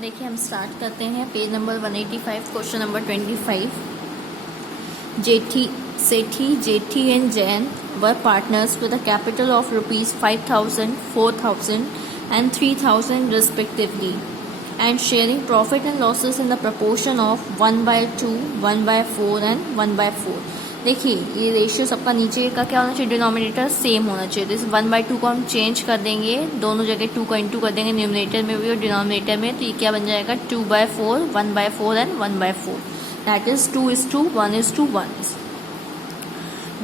देखिए हम स्टार्ट करते हैं page number 185 question number 25। Sethi, Jethi and Jain were partners with a capital of rupees 5,000, 4,000 and 3,000 respectively and sharing profit and losses in the proportion of 1/2, 1/4 and 1/4। देखिए ये ratio सबका नीचे का क्या होना चाहिए, डिनोमिनेटर सेम होना चाहिए। तो इस 1/2 को हम चेंज कर देंगे, दोनों जगह 2 का इंटू कर देंगे, न्यूमिनेटर में भी और डिनोमिनेटर में। तो ये क्या बन जाएगा 2/4, 1/4 and 1/4। That is 2:1:1।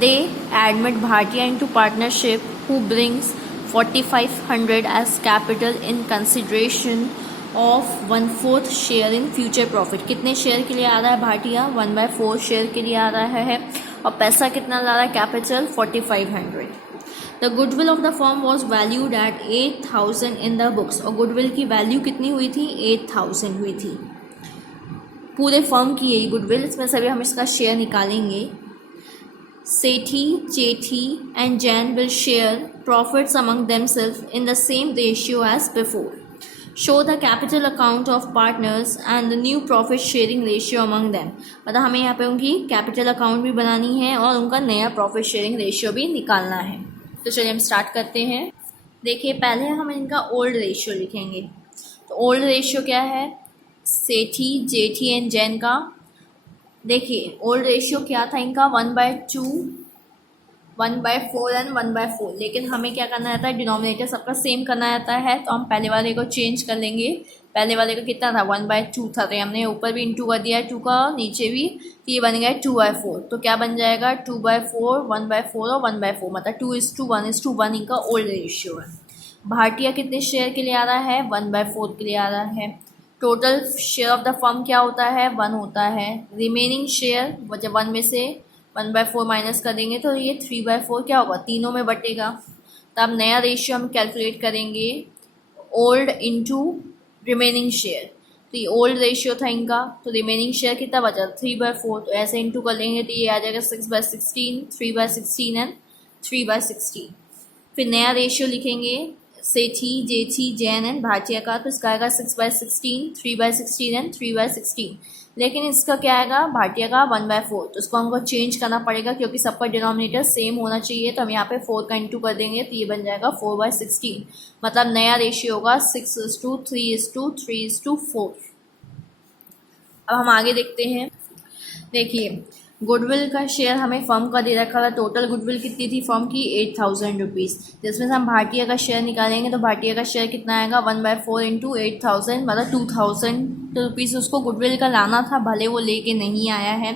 They admit Bhatia into partnership, who brings 4,500 as capital in consideration of 1/4 share in future profit. कितने शेयर के लिए आ रहा है भाटिया? 1/4 शेयर के लिए आ रहा है। और पैसा कितना ला रहा है? Capital 4,500। The goodwill of the firm was valued at 8,000 in the books. और गुडविल की वैल्यू कितनी हुई थी? 8,000 हुई थी। पूरे फर्म की यही गुडविल, इसमें सभी हम इसका शेयर निकालेंगे। Sethi, Jethi and Jain will share profits among themselves in the same ratio as before. Show the capital account of partners and the new profit sharing ratio among them। मतलब हमें यहाँ पे उनकी कैपिटल अकाउंट भी बनानी है और उनका नया प्रॉफिट शेयरिंग रेशियो भी निकालना है। तो चलिए हम स्टार्ट करते हैं। देखिए पहले हम इनका ओल्ड रेशियो लिखेंगे। तो ओल्ड रेशियो क्या है? सेठी, जेठी एंड जैन का। देखिए ओल्ड रेशियो क्या था इनका? 1/2, 1/4 एंड 1/4। लेकिन हमें क्या करना रहता है? डिनोमिनेटर सबका सेम करना रहता है। तो हम पहले वाले को चेंज कर लेंगे। पहले वाले का कितना था? 1/2 था, तो हमने ऊपर भी इंटू कर दिया है 2 का, नीचे भी। तो ये बन गया 2/4। तो क्या बन जाएगा? 2/4, 1/4 और 1/4, मतलब 2:1:1 इनका ओल्ड रेशियो है। भाटिया कितने शेयर के लिए आ रहा है? 1/4 के लिए आ रहा है। Total share of the firm क्या होता है? 1 होता है। रिमेनिंग शेयर जब 1 में से 1/4 माइनस कर देंगे तो ये 3/4 क्या होगा? तीनों में बटेगा। तब नया रेशियो हम कैलकुलेट करेंगे, ओल्ड इंटू रिमेनिंग शेयर। तो ये ओल्ड रेशियो था इनका, तो रिमेनिंग शेयर कितना बचा? 3/4। तो ऐसे इंटू कर लेंगे तो ये आ जाएगा 6/16, 3/16 एंड 3/16। फिर नया रेशियो लिखेंगे सेठी, जेठी, जैन एंड भाटिया का। तो इसका आएगा 6/16, 3/16 एंड 3/16। लेकिन इसका क्या आएगा? भाटिया का 1/4। तो इसको हमको चेंज करना पड़ेगा क्योंकि सबका डिनोमिनेटर सेम होना चाहिए। तो हम यहाँ पे 4 का इंटू कर देंगे तो ये बन जाएगा 4/16। मतलब नया रेशियो होगा 6:3:3:4। अब हम आगे देखते हैं। देखिए गुडविल का शेयर हमें फर्म का दे रखा था। टोटल गुडविल कितनी थी फर्म की? 8,000 रुपीज़। जिसमें से हम भाटिया का शेयर निकालेंगे तो भाटिया का शेयर कितना आएगा? 1/4 इंटू 8,000, मतलब 2,000 रुपीज़ उसको गुडविल का लाना था, भले वो लेके नहीं आया है।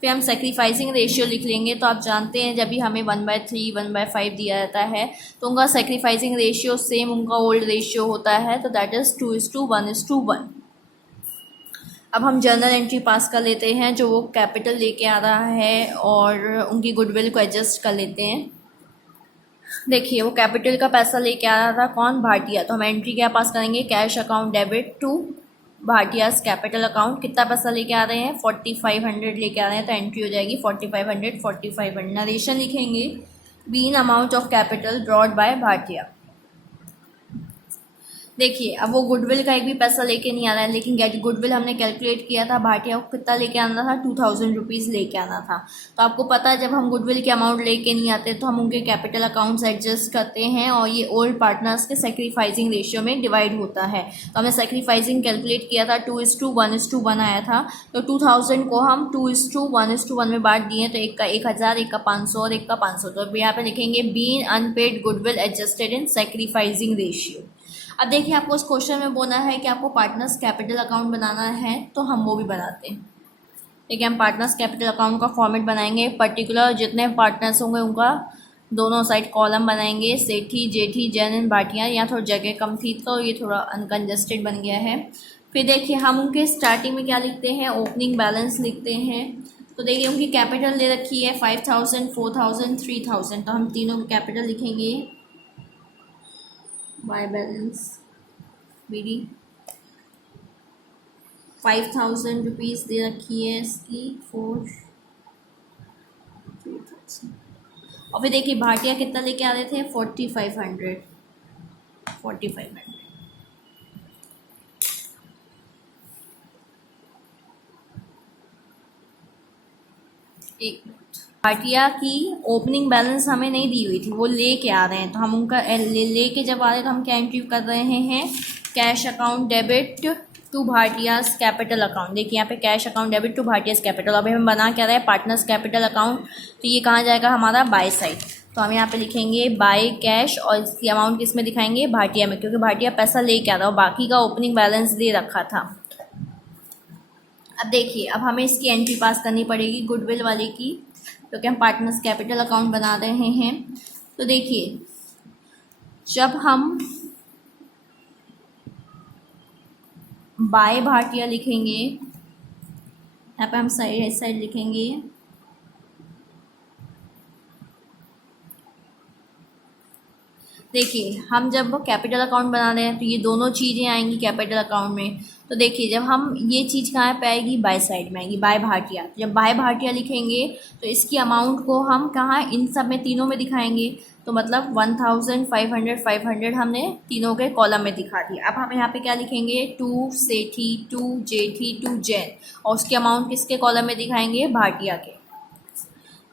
फिर हम सेक्रीफाइसिंग रेशियो लिख लेंगे। तो आप जानते हैं जब भी हमें 1/3, 1/5 दिया जाता है तो उनका सेक्रीफाइसिंग रेशियो सेम उनका ओल्ड रेशियो होता है। तो दैट इज़ 2:1:1। अब हम जर्नल एंट्री पास कर लेते हैं जो वो कैपिटल लेके आ रहा है और उनकी गुडविल को एडजस्ट कर लेते हैं। देखिए वो कैपिटल का पैसा लेके आ रहा था कौन? भाटिया। तो हम एंट्री क्या पास करेंगे? Cash account debit to Bhatia's capital account. कितना पैसा लेके आ रहे हैं? 4,500 लेके आ रहे हैं। तो एंट्री हो जाएगी 4,500, 4,500। नरेशन लिखेंगे, being amount of capital brought by Bhatia. देखिए अब वो गुडविल का एक भी पैसा लेके नहीं आ रहा है, लेकिन गेट गुडविल हमने कैलकुलेट किया था, भाटिया को कितना लेके आना था? 2,000 रुपीज़ लेके आना था। तो आपको पता है जब हम गुडविल के अमाउंट लेके नहीं आते तो हम उनके कैपिटल अकाउंट्स एडजस्ट करते हैं और ये ओल्ड पार्टनर्स के सेक्रीफाइसिंग रेशियो में डिवाइड होता है। तो हमने सेक्रीफाइसिंग कैलकुलेट किया था, 2:1:1 आया था। तो 2,000 को हम 2:1:1 में बांट दिए। तो एक का 1,000, एक का 500 और एक का 500। तो यहाँ पे लिखेंगे being unpaid goodwill adjusted in sacrificing ratio. अब देखिए आपको उस क्वेश्चन में बोला है कि आपको पार्टनर्स कैपिटल अकाउंट बनाना है, तो हम वो भी बनाते हैं। देखिए हम पार्टनर्स कैपिटल अकाउंट का फॉर्मेट बनाएंगे। पर्टिकुलर जितने पार्टनर्स होंगे उनका दोनों साइड कॉलम बनाएंगे, सेठी, जेठी, जैन एंड भाटिया। यहाँ थोड़ी जगह कम थी तो ये थोड़ा अनकंजस्टेड बन गया है। फिर देखिए हम उनके स्टार्टिंग में क्या लिखते हैं? ओपनिंग बैलेंस लिखते हैं। तो देखिए उनकी कैपिटल ले रखी है 5,000, 4,000, 3,000। तो हम तीनों की कैपिटल लिखेंगे बाय बैलेंस मेरी 5,000 रुपीज़ दे रखी है इसकी 4,000। और फिर देखिए भाटिया कितना लेके आ रहे थे? 4,500। एक मिनट, भाटिया की ओपनिंग बैलेंस हमें नहीं दी हुई थी, वो लेके आ रहे हैं, तो हम उनका लेके जब आ रहे हैं तो हम क्या एंट्री कर रहे हैं, cash account debit to Bhatia's capital account. देखिए यहाँ पे cash account debit to Bhatia's capital, अभी हमें बना क्या रहा है, पार्टनर्स कैपिटल अकाउंट। तो ये कहाँ जाएगा हमारा, बाय साइड। तो हम यहाँ पे लिखेंगे बाय कैश और इसकी अमाउंट किस में दिखाएंगे, भाटिया में, क्योंकि भाटिया पैसा लेके आ रहा है और बाकी का ओपनिंग बैलेंस दे रखा था। अब देखिए, अब हमें इसकी एंट्री पास करनी पड़ेगी गुडविल वाले की, क्योंकि हम पार्टनर्स कैपिटल अकाउंट बना रहे हैं। तो देखिए, जब हम बाय भाटिया लिखेंगे, यहाँ पे हम साइड साइड लिखेंगे, देखिए हम जब कैपिटल अकाउंट बना रहे हैं तो ये दोनों चीज़ें आएंगी कैपिटल अकाउंट में। तो देखिए, जब हम ये चीज़ कहाँ पे आएगी, बाय साइड में आएगी, बाय भाटिया। जब बाय भाटिया लिखेंगे तो इसकी अमाउंट को हम कहाँ, इन सब में, तीनों में दिखाएंगे। तो मतलब 1000, 500, 500 हमने तीनों के कॉलम में दिखा दिया। अब हम यहाँ पे क्या लिखेंगे, टू सेठी, टू जेठी, टू जैन, और उसकी अमाउंट किसके कॉलम में दिखाएंगे, भाटिया के।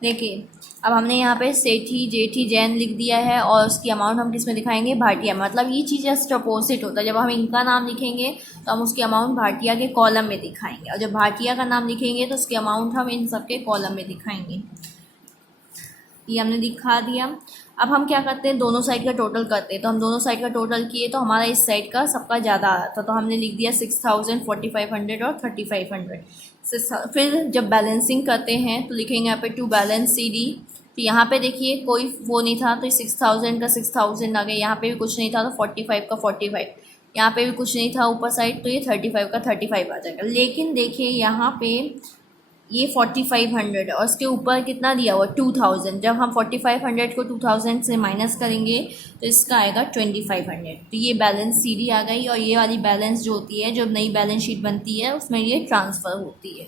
देखिए, अब हमने यहाँ पे सेठी जेठी जैन लिख दिया है और उसकी अमाउंट हम किस में दिखाएंगे, भाटिया में। मतलब ये चीज़ जस्ट अपोजिट होता है, जब हम इनका नाम लिखेंगे तो हम उसकी अमाउंट भाटिया के कॉलम में दिखाएंगे, और जब भाटिया का नाम लिखेंगे तो उसकी अमाउंट हम इन सब के कॉलम में दिखाएंगे। ये हमने दिखा दिया। अब हम क्या करते हैं, दोनों साइड का टोटल करते हैं। तो हम दोनों साइड का टोटल किए तो हमारा इस साइड का सबका ज़्यादा आ रहा था, तो हमने लिख दिया 6000, 4500 और 3500। फिर जब बैलेंसिंग करते हैं तो लिखेंगे यहाँ पे टू बैलेंस CD। तो यहाँ पे देखिए कोई वो नहीं था, तो 6000 का 6000 आ गया, यहाँ पे भी कुछ नहीं था तो 45 का 45, यहाँ पे भी कुछ नहीं था ऊपर साइड, तो ये 35 का 35 आ जाएगा। लेकिन देखिए यहाँ पे ये 4500 और उसके ऊपर कितना दिया हुआ, 2000। जब हम 4500 को 2000 से माइनस करेंगे तो इसका आएगा 2500। तो ये बैलेंस CD आ गई, और ये वाली बैलेंस जो होती है, जब नई बैलेंस शीट बनती है उसमें ये ट्रांसफ़र होती है।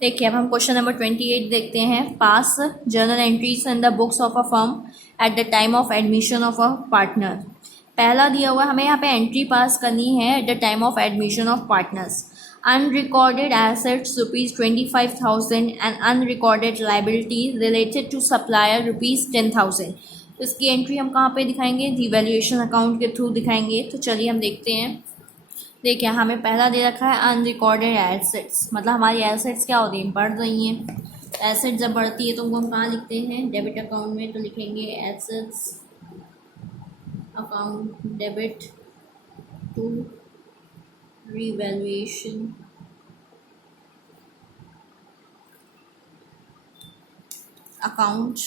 देखिए, अब हम क्वेश्चन नंबर 28 देखते हैं। पास journal entries in the books of a firm at the time of admission of a partner. पहला दिया हुआ है हमें यहाँ पे एंट्री पास करनी है at the time of admission of partners. Unrecorded assets rupees 25,000 and unrecorded liabilities related to supplier rupees 10,000। तो इसकी एंट्री हम कहाँ पे दिखाएंगे, रिवैल्यूएशन अकाउंट के थ्रू दिखाएंगे। तो चलिए हम देखते हैं। देखिए, हमें पहला दे रखा है अनरिकॉर्डेड एसेट्स, मतलब हमारी एसेट्स क्या हो रही हैं, बढ़ रही हैं। एसेट्स जब बढ़ती है तो उनको हम कहाँ लिखते हैं, डेबिट अकाउंट में। तो लिखेंगे assets account debit to revaluation account.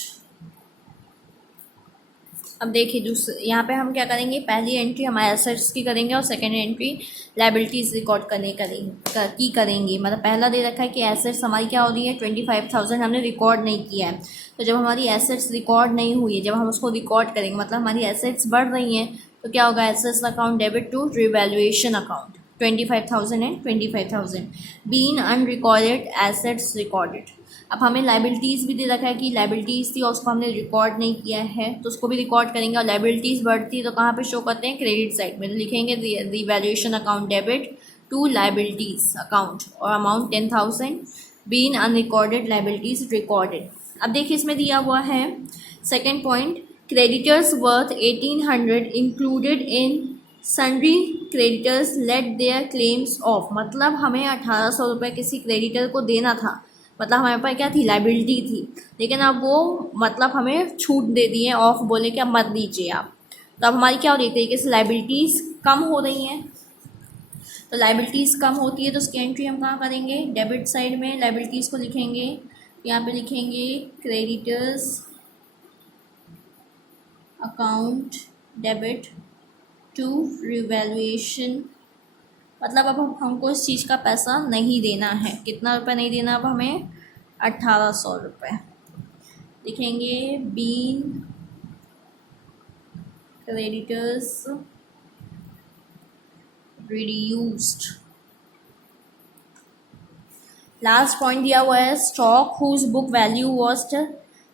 अब देखिए, दूसरे यहाँ पे हम क्या करेंगे, पहली एंट्री हमारे एसेट्स की करेंगे और सेकंड एंट्री लाइबिलिटीज़ रिकॉर्ड करेंगे। मतलब पहला दे रखा है कि एसेट्स हमारी क्या हो रही है, 25,000 हमने रिकॉर्ड नहीं किया है। तो जब हमारी एसेट्स रिकॉर्ड नहीं हुई है, जब हम उसको रिकॉर्ड करेंगे मतलब हमारी एसेट्स बढ़ रही हैं, तो क्या होगा, assets account debit to revaluation account 25,000 and 25,000 being unrecorded assets recorded. अब हमें लाइबिलिटीज़ भी दे रखा है कि लाइबिलिटीज़ थी और उसको हमने रिकॉर्ड नहीं किया है, तो उसको भी रिकॉर्ड करेंगे। और लाइबिलिटीज़ बढ़ती है तो कहाँ पे शो करते हैं, क्रेडिट साइड में। तो लिखेंगे revaluation account debit to liabilities account और amount 10,000 been unrecorded liabilities recorded. अब देखिए, इसमें दिया हुआ है second point, creditors worth 1800 included in sundry creditors let their claims off. मतलब हमें 1800 रुपये किसी क्रेडिटर को देना था, मतलब हमारे पास क्या थी, लाइबिलिटी थी, लेकिन अब वो मतलब हमें छूट दे दी है, ऑफ बोले कि अब मत दीजिए आप। तो अब हमारी क्या हो रही है, तरीके से लाइबिलिटीज़ कम हो रही हैं। तो लाइबिलिटीज़ कम होती है तो उसकी एंट्री हम कहाँ करेंगे, डेबिट साइड में लाइबिलिटीज़ को लिखेंगे। यहाँ पे लिखेंगे creditors account debit to revaluation. मतलब अब हमको इस चीज़ का पैसा नहीं देना है। कितना रुपये नहीं देना अब हमें, 1800 रुपये। लिखेंगे being creditors reduced. Last point दिया हुआ है, stock whose book value was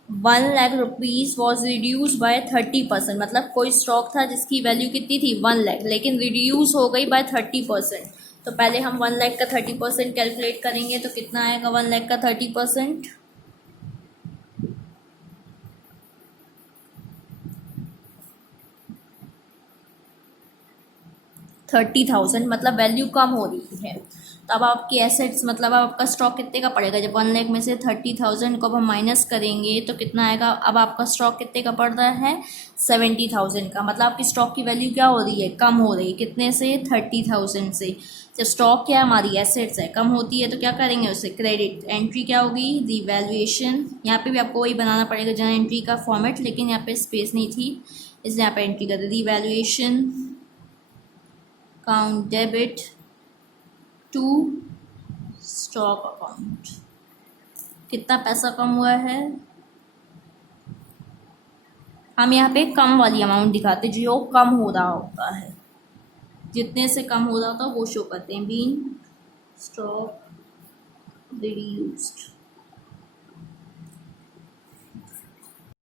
1 lakh rupees was reduce by 30%। मतलब कोई स्टॉक था जिसकी वैल्यू कितनी थी, 1 लाख, लेकिन रिड्यूस हो गई बाय 30%। तो पहले हम 1 लाख का 30% कैलकुलेट करेंगे, तो कितना आएगा 1 लाख का 30%? 30,000, मतलब वैल्यू कम हो रही है। तो अब आपकी एसेट्स, मतलब अब आपका स्टॉक कितने का पड़ेगा? जब 1 लाख में से 30,000 को अब हम माइनस करेंगे तो कितना आएगा? अब आपका स्टॉक कितने का पड़ रहा है? 70,000 का। मतलब आपकी स्टॉक की वैल्यू क्या हो रही है? कम हो रही है। कितने से? 30,000 से। जब स्टॉक क्या है, हमारी एसेट्स है, कम होती है तो क्या करेंगे? उससे क्रेडिट एंट्री क्या होगी? रिवैल्यूएशन। यहाँ पे भी आपको वही बनाना पड़ेगा जहाँ एंट्री का फॉर्मेट, लेकिन यहाँ पे स्पेस नहीं थी इसलिए यहाँ पे एंट्री कर दी। Revaluation account debit to stock account. कितना पैसा कम हुआ है? हम यहाँ पे कम वाली अमाउंट दिखाते जो कम हो रहा होता है, जितने से कम हो रहा होता है वो शो करते हैं। Being stock reduced.